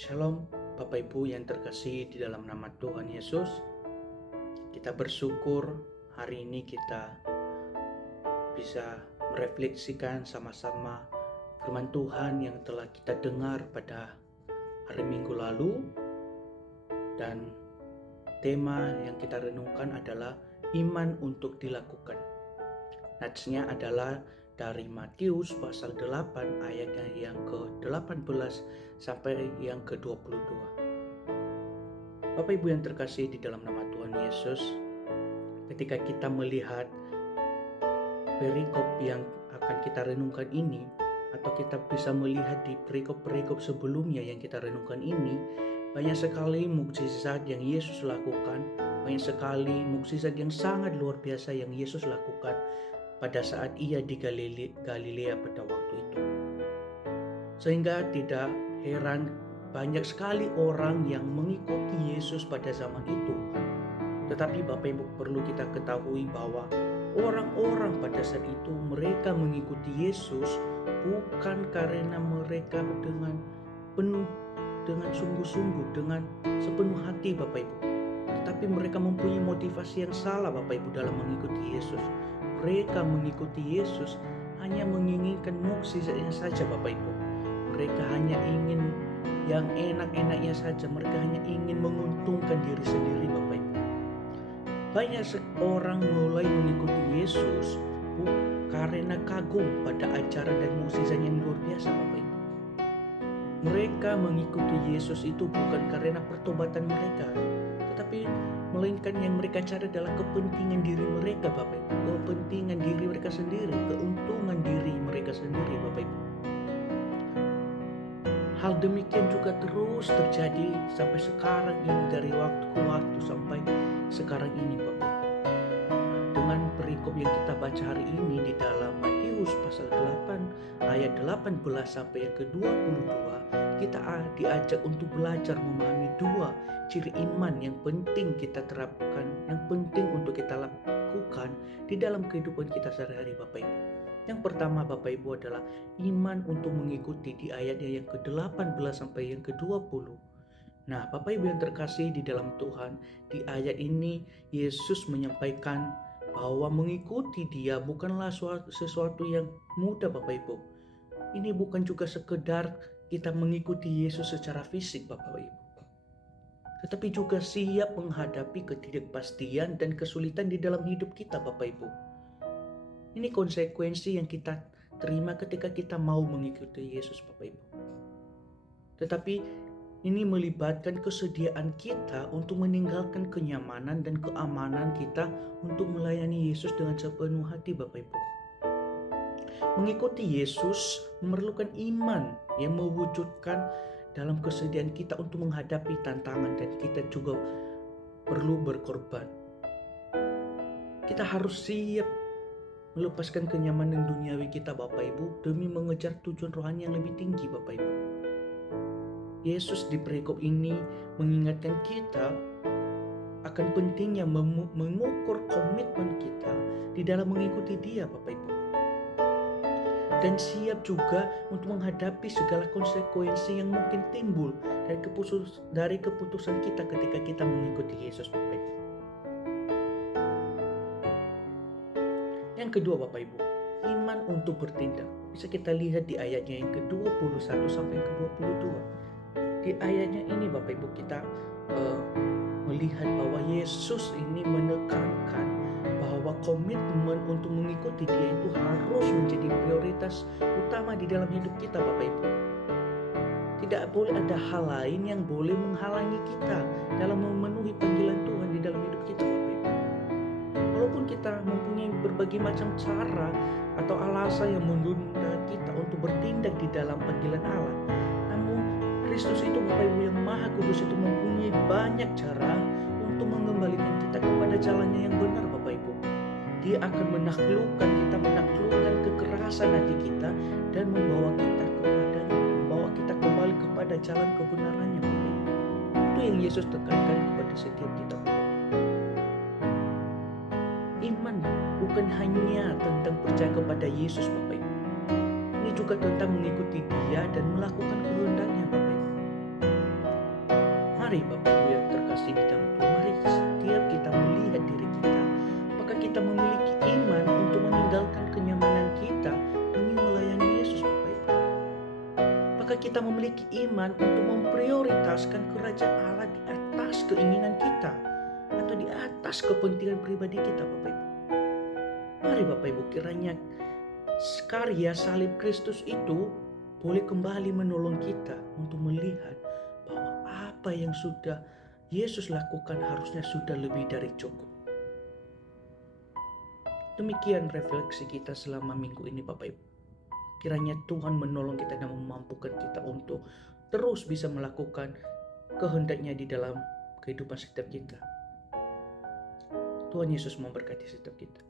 Shalom Bapak Ibu yang terkasih di dalam nama Tuhan Yesus. Kita bersyukur hari ini kita bisa merefleksikan sama-sama firman Tuhan yang telah kita dengar pada hari Minggu lalu. Dan tema yang kita renungkan adalah iman untuk dilakukan. Natsnya adalah dari Matius pasal 8 ayatnya yang ke-18 sampai yang ke-22. Bapak Ibu yang terkasih di dalam nama Tuhan Yesus, ketika kita melihat perikop yang akan kita renungkan ini, atau kita bisa melihat di perikop-perikop sebelumnya yang kita renungkan ini, banyak sekali mukjizat yang Yesus lakukan, banyak sekali mukjizat yang sangat luar biasa yang Yesus lakukan pada saat ia di Galilea pada waktu itu. Sehingga tidak heran banyak sekali orang yang mengikuti Yesus pada zaman itu. Tetapi Bapak Ibu perlu kita ketahui bahwa orang-orang pada saat itu mereka mengikuti Yesus bukan karena mereka dengan sungguh-sungguh, dengan sepenuh hati Bapak Ibu. Tetapi mereka mempunyai motivasi yang salah Bapak Ibu dalam mengikuti Yesus. Mereka mengikuti Yesus hanya menginginkan mukjizatnya saja Bapak Ibu. Mereka hanya ingin yang enak-enaknya saja. Mereka hanya ingin menguntungkan diri sendiri Bapak Ibu. Banyak orang mulai mengikuti Yesus karena kagum pada ajaran dan mukjizat yang luar biasa Bapak Ibu. Mereka mengikuti Yesus itu bukan karena pertobatan mereka, tetapi melainkan yang mereka cari adalah kepentingan diri mereka Bapak Ibu. Kepentingan diri mereka sendiri, keuntungan diri mereka sendiri Bapak Ibu. Hal demikian juga terus terjadi sampai sekarang ini, dari waktu ke waktu sampai sekarang ini Bapak Ibu. Dengan perikop yang kita baca hari ini di dalam Matius pasal 8 ayat 18 sampai yang ke-22, kita diajak untuk belajar memahami dua ciri iman yang penting kita terapkan, yang penting untuk kita lakukan di dalam kehidupan kita sehari-hari Bapak Ibu. Yang pertama Bapak Ibu adalah iman untuk mengikuti di ayatnya yang ke-18 sampai yang ke-20. Nah Bapak Ibu yang terkasih di dalam Tuhan, di ayat ini Yesus menyampaikan bahwa mengikuti Dia bukanlah sesuatu yang mudah Bapak Ibu. Ini bukan juga sekedar kita mengikuti Yesus secara fisik Bapak Ibu, tetapi juga siap menghadapi ketidakpastian dan kesulitan di dalam hidup kita Bapak Ibu. Ini konsekuensi yang kita terima ketika kita mau mengikuti Yesus Bapak Ibu. Tetapi ini melibatkan kesediaan kita untuk meninggalkan kenyamanan dan keamanan kita untuk melayani Yesus dengan sepenuh hati Bapak Ibu. Mengikuti Yesus memerlukan iman yang mewujudkan dalam kesediaan kita untuk menghadapi tantangan, dan kita juga perlu berkorban. Kita harus siap melepaskan kenyamanan duniawi kita Bapak Ibu demi mengejar tujuan rohani yang lebih tinggi Bapak Ibu. Yesus di perikop ini mengingatkan kita akan pentingnya mengukur komitmen kita di dalam mengikuti Dia Bapak Ibu. Dan siap juga untuk menghadapi segala konsekuensi yang mungkin timbul dari keputusan kita ketika kita mengikuti Yesus Bapak Ibu. Yang kedua Bapak Ibu, iman untuk bertindak. Bisa kita lihat di ayatnya yang ke-21 sampai yang ke-22. Di ayatnya ini Bapak Ibu kita melihat bahwa Yesus ini menekankan bahwa komitmen untuk mengikuti Dia itu harus menjadi prioritas utama di dalam hidup kita Bapak Ibu. Tidak boleh ada hal lain yang boleh menghalangi kita dalam memenuhi panggilan Tuhan di dalam hidup kita Bapak Ibu. Walaupun kita mempunyai berbagai macam cara atau alasan yang menunda kita untuk bertindak di dalam panggilan Allah, namun Kristus itu Bapak Ibu yang Maha Kudus itu mempunyai banyak cara untuk mengembalikan kita kepada jalannya yang benar Bapak Ibu. Dia akan menaklukkan kita, menaklukkan kekerasan hati kita, dan membawa kita kembali kepada jalan kebenarannya Bapak Ibu. Itu yang Yesus tekankan kepada setiap kita Bapak Ibu. Iman bukan hanya tentang percaya kepada Yesus Bapak Ibu. Ini juga tentang mengikuti Dia dan melakukan kehendaknya Bapak Ibu. Mari Bapak Ibu yang terkasih di dalam Tuhan, mari setiap kita melihat diri kita, apakah kita memiliki iman untuk meninggalkan kenyamanan kita demi melayani Yesus Bapak Ibu. Apakah kita memiliki iman untuk memprioritaskan kerajaan Allah di atas keinginan kita atau di atas kepentingan pribadi kita Bapak Ibu. Mari Bapak Ibu, kiranya karya salib Kristus itu boleh kembali menolong kita untuk melihat bahwa apa yang sudah Yesus lakukan harusnya sudah lebih dari cukup. Demikian refleksi kita selama minggu ini Bapak Ibu. Kiranya Tuhan menolong kita dan memampukan kita untuk terus bisa melakukan kehendaknya di dalam kehidupan setiap kita. Tuhan Yesus memberkati setiap kita.